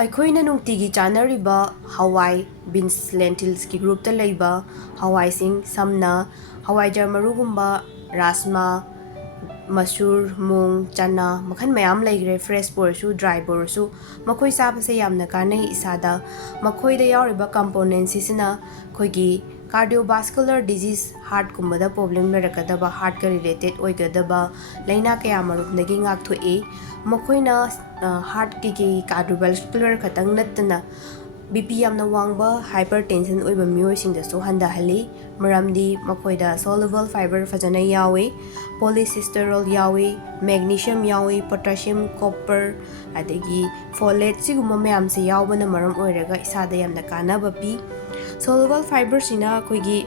ꯑꯩꯈꯣꯏꯅ ꯅꯨꯡꯇꯤꯒꯤ ꯆꯥꯅꯔꯤꯕ ꯍꯋꯥꯏ ꯕꯤꯟꯁ ꯂꯦꯟꯇꯤꯜꯁꯀꯤ ꯒ꯭ꯔꯨꯞꯇ ꯂꯩꯕ ꯍꯋꯥꯏꯁꯤꯡ ꯁꯝꯅ ꯍꯋꯥꯏꯖꯥꯔ ꯃꯔꯨꯒꯨꯝꯕ ꯔꯥꯁꯃꯥ ꯃꯁꯨꯔ ꯃꯨꯡ ꯆꯅꯥ ꯃꯈꯜ ꯃꯌꯥꯝ ꯂꯩꯈ꯭ꯔꯦ ꯐ꯭ꯔꯦꯁ ꯑꯣꯏꯔꯁꯨ ꯗ꯭ꯔꯥꯏ ꯑꯣꯏꯔꯁꯨ ꯃꯈꯣꯏ ꯆꯥꯕꯁꯦ ꯌꯥꯝꯅ ꯀꯥꯟꯅꯩ ꯏꯁꯥꯗ ꯃꯈꯣꯏꯗ ꯌꯥꯎꯔꯤꯕ ꯀꯝꯄꯣꯅꯦꯟꯁꯤꯁꯤꯅ ꯑꯩꯈꯣꯏꯒꯤ ꯀꯥꯔꯗꯤꯑꯣꯚꯥꯁꯀꯨꯂꯔ ꯗꯤꯖꯤꯖ ꯍꯥꯔꯠꯀꯨꯝꯕꯗ ꯄ꯭ꯔꯣꯕ꯭ꯂꯦꯝ ꯂꯩꯔꯛꯀꯗꯕ ꯍꯥꯔꯠꯀ ꯔꯤꯂꯦꯇꯦꯠ ꯑꯣꯏꯒꯗꯕ ꯂꯩꯅꯥ ꯀꯌꯥ ꯃꯔꯨꯝꯗꯒꯤ ꯉꯥꯛꯊꯣꯛꯏ ꯃꯈꯣꯏꯅ ꯍꯥꯔꯠꯀꯤ ꯀꯥꯔꯗꯤꯑꯣꯚꯥꯁꯀꯨꯂꯔ ꯈꯛꯇꯪ ꯅꯠꯇꯅ BP ꯌꯥꯝꯅ ꯋꯥꯡꯕ ꯍꯥꯏꯄꯔ ꯇꯦꯟꯁꯟ ꯑꯣꯏꯕ ꯃꯤꯑꯣꯏꯁꯤꯡꯗꯁꯨ ꯍꯟꯊꯍꯜꯂꯤ ꯃꯔꯝꯗꯤ ꯃꯈꯣꯏꯗ ꯁꯣꯂꯨꯕꯜ ꯐꯥꯏꯕꯔ ꯐꯖꯅ ꯌꯥꯎꯏ ꯄꯣꯂꯤꯁꯤꯁꯇꯔꯣꯜ ꯌꯥꯎꯏ ꯃꯦꯒꯅꯤꯁꯤꯌꯝ ꯌꯥꯎꯏ ꯄꯣꯇꯥꯁꯤꯌꯝ ꯀꯣꯄꯔ ꯑꯗꯒꯤ ꯐꯣꯂꯦꯠ ꯁꯤꯒꯨꯝꯕ ꯃꯌꯥꯝꯁꯦ ꯌꯥꯎꯕꯅ ꯃꯔꯝ ꯑꯣꯏꯔꯒ ꯏꯁꯥꯗ ꯌꯥꯝꯅ ꯀꯥꯟꯅꯕ ꯄꯤ ꯁꯣꯂꯨꯕꯜ ꯐꯥꯏꯕꯔꯁꯤꯅ ꯑꯩꯈꯣꯏꯒꯤ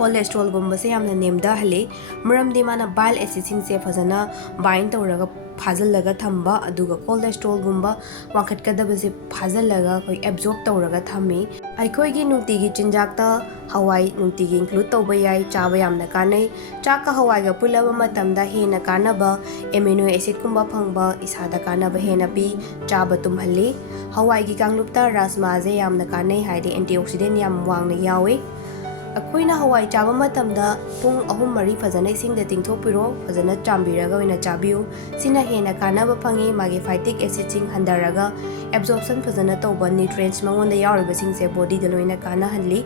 ꯀꯣꯂꯦꯁꯇ꯭ꯔꯣꯜꯒꯨꯝꯕꯁꯦ ꯌꯥꯝꯅ ꯅꯦꯝꯊꯍꯜꯂꯤ ꯃꯔꯝꯗꯤ ꯃꯥꯅ ꯕꯥꯏꯜ ꯑꯦꯁꯤꯗꯁꯤꯡꯁꯦ ꯐꯖꯅ ꯕꯥꯏꯟ ꯇꯧꯔꯒ ꯐꯥꯖꯤꯜꯂꯒ ꯊꯝꯕ ꯑꯗꯨꯒ ꯀꯣꯂꯦꯁꯇ꯭ꯔꯣꯜꯒꯨꯝꯕ ꯋꯥꯡꯈꯠꯀꯗꯕꯁꯦ ꯐꯥꯖꯤꯜꯂꯒ ꯑꯩꯈꯣꯏ ꯑꯦꯕꯖꯣꯔꯕ ꯇꯧꯔꯒ ꯊꯝꯃꯤ ꯑꯩꯈꯣꯏꯒꯤ ꯅꯨꯡꯇꯤꯒꯤ ꯆꯤꯟꯖꯥꯛꯇ ꯍꯋꯥꯏ ꯅꯨꯡꯇꯤꯒꯤ ꯏꯟꯀ꯭ꯂꯨꯗ ꯇꯧꯕ ꯌꯥꯏ ꯆꯥꯕ ꯌꯥꯝꯅ ꯀꯥꯟꯅꯩ ꯆꯥꯛꯀ ꯍꯋꯥꯏꯒ ꯄꯨꯜꯂꯕ ꯃꯇꯝꯗ ꯍꯦꯟꯅ ꯀꯥꯟꯅꯕ ꯑꯦꯃꯤꯅꯣ ꯑꯦꯁꯤꯗꯀꯨꯝꯕ ꯐꯪꯕ ꯏꯁꯥꯗ ꯀꯥꯟꯅꯕ ꯍꯦꯟꯅ ꯄꯤ ꯆꯥꯕ ꯇꯨꯝꯍꯜꯂꯤ ꯍꯋꯥꯏꯒꯤ ꯀꯥꯡꯂꯨꯞꯇ ꯔꯥꯁꯃꯥꯁꯦ ꯌꯥꯝꯅ ꯀꯥꯟꯅꯩ ꯍꯥꯏꯗꯤ ꯑꯦꯟꯇꯤꯑꯣꯛꯁꯤꯗꯦꯟ ꯌꯥꯝ ꯋꯥꯡꯅ ꯌꯥꯎꯏ ꯑꯩꯈꯣꯏꯅ ꯍꯋꯥꯏ ꯆꯥꯕ ꯃꯇꯝꯗ ꯄꯨꯡ 3-4 ꯐꯖꯅ ꯏꯁꯤꯡꯗ ꯇꯤꯡꯊꯣꯛꯄꯤꯔꯣ ꯐꯖꯅ ꯆꯥꯝꯕꯤꯔꯒ ꯑꯣꯏꯅ ꯆꯥꯕꯤꯌꯨ ꯁꯤꯅ ꯍꯦꯟꯅ ꯀꯥꯟꯅꯕ ꯐꯪꯏ ꯃꯥꯒꯤ ꯐꯥꯏꯇꯤꯛ ꯑꯦꯁꯤꯗꯁꯤꯡ ꯍꯟꯊꯔꯒ ꯑꯦꯕꯖꯣꯔꯞꯁꯟ ꯐꯖꯅ ꯇꯧꯕ ꯅ꯭ꯌꯨꯇ꯭ꯔꯤꯌꯦꯟꯠꯁ ꯃꯉꯣꯟꯗ ꯌꯥꯎꯔꯤꯕꯁꯤꯡꯁꯦ ꯕꯣꯗꯤꯗ ꯂꯣꯏꯅ ꯀꯥꯟꯅꯍꯜꯂꯤ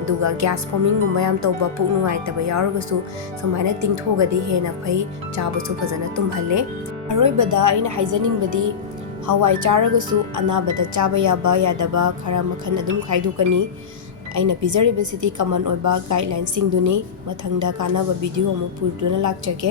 ꯑꯗꯨꯒ ꯒ꯭ꯌꯥꯁ ꯐꯣꯃꯤꯡꯒꯨꯝꯕ ꯌꯥꯝ ꯇꯧꯕ ꯄꯨꯛ ꯅꯨꯡꯉꯥꯏꯇꯕ ꯌꯥꯎꯔꯒꯁꯨ ꯁꯨꯃꯥꯏꯅ ꯇꯤꯡꯊꯣꯛꯑꯒꯗꯤ ꯍꯦꯟꯅ ꯐꯩ ꯆꯥꯕꯁꯨ ꯐꯖꯅ ꯇꯨꯝꯍꯜꯂꯦ ꯑꯔꯣꯏꯕꯗ ꯑꯩꯅ ꯍꯥꯏꯖꯅꯤꯡꯕꯗꯤ ꯍꯋꯥꯏ ꯆꯥꯔꯒꯁꯨ ꯑꯅꯥꯕꯗ ꯆꯥꯕ ꯌꯥꯕ ꯌꯥꯗꯕ ꯈꯔ ꯃꯈꯜ ꯑꯗꯨꯝ ꯈꯥꯏꯗꯣꯛꯀꯅꯤ ꯑꯩꯅ ꯄꯤꯖꯔꯤꯕꯁꯤꯗꯤ ꯀꯃꯟ ꯑꯣꯏꯕ ꯒꯥꯏꯗꯂꯥꯏꯟꯁꯤꯡꯗꯨꯅꯤ ꯃꯊꯪꯗ ꯀꯥꯟꯅꯕ ꯚꯤꯗꯤꯑꯣ ꯑꯃꯨꯛ ꯄꯨꯗꯨꯅ ꯂꯥꯛꯆꯒꯦ